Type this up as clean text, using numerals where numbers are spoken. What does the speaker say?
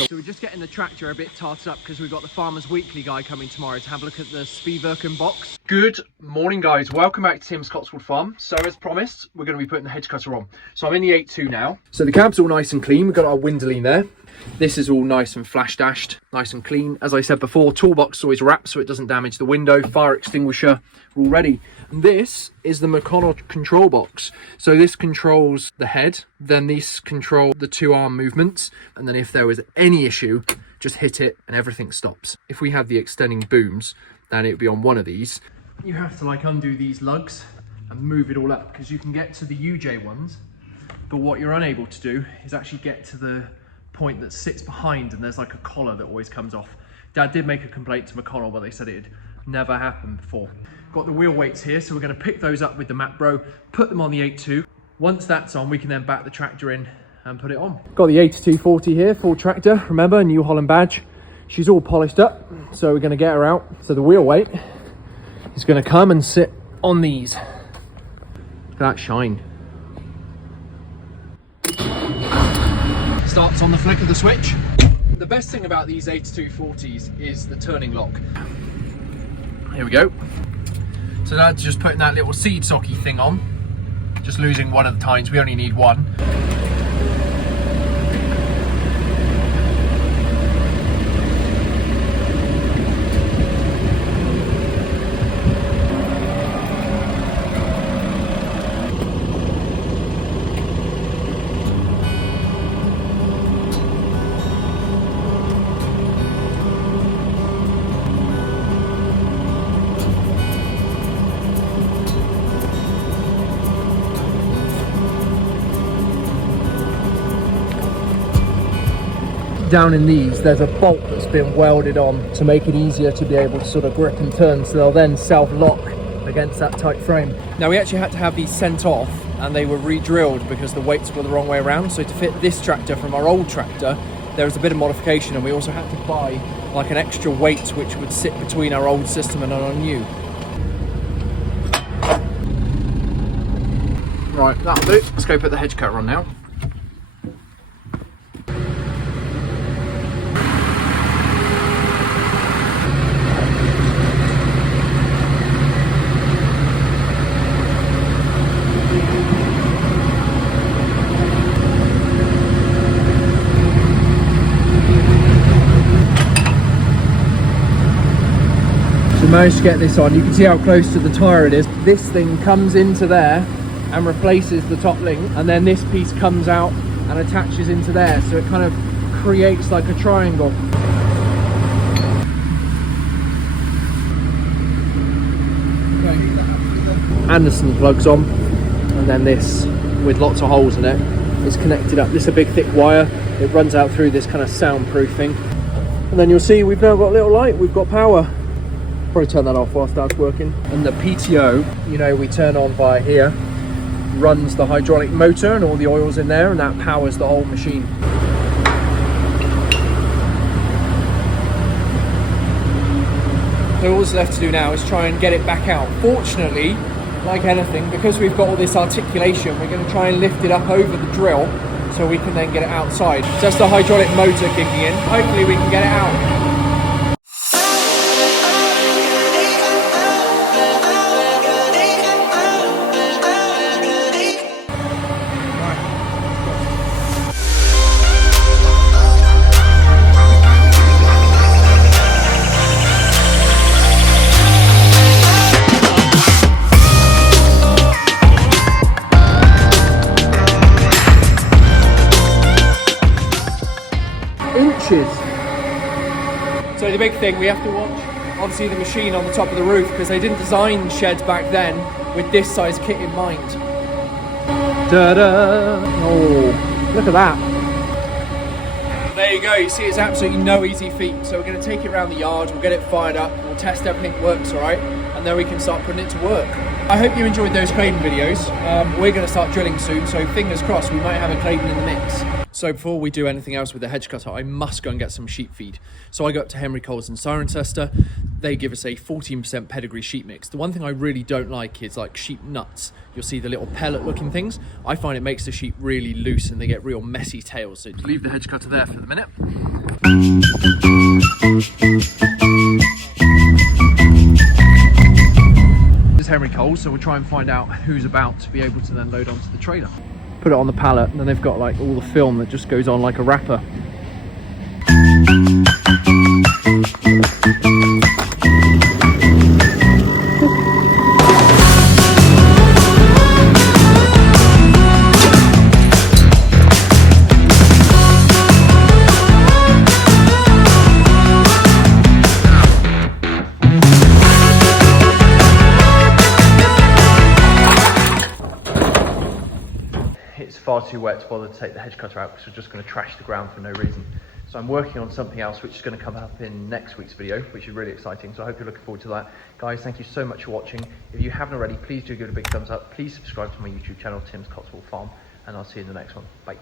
So we're just getting the tractor a bit tarted up because we've got the Farmer's Weekly guy coming tomorrow to have a look at the Sveaverken box. Good morning, guys. Welcome back to Tim's Cotswold Farm. So as promised, we're going to be putting the hedge cutter on. So I'm in the 8.2 now. So the cab's all nice and clean. We've got our windowing there. This is all nice and flash dashed, nice and clean. As I said before, toolbox is always wrapped so it doesn't damage the window. Fire extinguisher, we're all ready. And this is the McConnell control box. So this controls the head, then these control the two arm movements. And then if there was any issue, just hit it and everything stops. If we had the extending booms, then it would be on one of these. You have to like undo these lugs and move it all up because you can get to the UJ ones. But what you're unable to do is actually get to the point that sits behind, and there's like a collar that always comes off. Dad did make a complaint to McConnell, but they said it had never happened before. Got the wheel weights here, so we're going to pick those up with the Map Bro, put them on the 8.2. Once that's on, we can then back the tractor in and put it on. Got the 8240 here, full tractor, remember, new Holland badge. She's all polished up, so we're going to get her out. So the wheel weight is going to come and sit on these. Look at that shine. Starts on the flick of the switch. The best thing about these 8240s is the turning lock. Here we go. So that's just putting that little seed socky thing on. Just losing one of the tines, we only need one. Down in these, there's a bolt that's been welded on to make it easier to be able to sort of grip and turn, so they'll then self-lock against that tight frame. Now we actually had to have these sent off and they were re-drilled because the weights were the wrong way around. So to fit this tractor from our old tractor, there was a bit of modification, and we also had to buy like an extra weight which would sit between our old system and our new. Right, that'll do. Let's go put the hedge cutter on now. Managed to get this on. You can see how close to the tyre it is. This thing comes into there and replaces the top link, and then this piece comes out and attaches into there, so it kind of creates like a triangle. Anderson plugs on, and then this with lots of holes in it is connected up. This is a big thick wire. It runs out through this kind of soundproofing, and then you'll see we've now got a little light. We've got power. Probably turn that off whilst that's working. And the PTO, you know, we turn on via here, runs the hydraulic motor and all the oil's in there, and that powers the whole machine. So all that's left to do now is try and get it back out. Fortunately, like anything, because we've got all this articulation, we're going to try and lift it up over the drill so we can then get it outside. Just the hydraulic motor kicking in. Hopefully we can get it out. So the big thing, we have to watch obviously the machine on the top of the roof, because they didn't design sheds back then with this size kit in mind. Ta-da! Oh, look at that. There you go, you see it's absolutely no easy feat. So we're going to take it around the yard, we'll get it fired up, we'll test everything works alright, and then we can start putting it to work. I hope you enjoyed those Claydon videos. We're going to start drilling soon, so fingers crossed we might have a Claydon in the mix. So before we do anything else with the hedge cutter, I must go and get some sheep feed. So I go up to Henry Coles in Cirencester. They give us a 14% pedigree sheep mix. The one thing I really don't like is like sheep nuts. You'll see the little pellet looking things. I find it makes the sheep really loose and they get real messy tails. So leave the hedge cutter there for the minute. This is Henry Coles, so we'll try and find out who's about to be able to then load onto the trailer. Put it on the pallet, and then they've got like all the film that just goes on like a wrapper. It's far too wet to bother to take the hedge cutter out because we're just going to trash the ground for no reason. So I'm working on something else which is going to come up in next week's video, which is really exciting. So I hope you're looking forward to that. Guys, thank you so much for watching. If you haven't already, please do give it a big thumbs up. Please subscribe to my YouTube channel, Tim's Cotswold Farm, and I'll see you in the next one. Bye.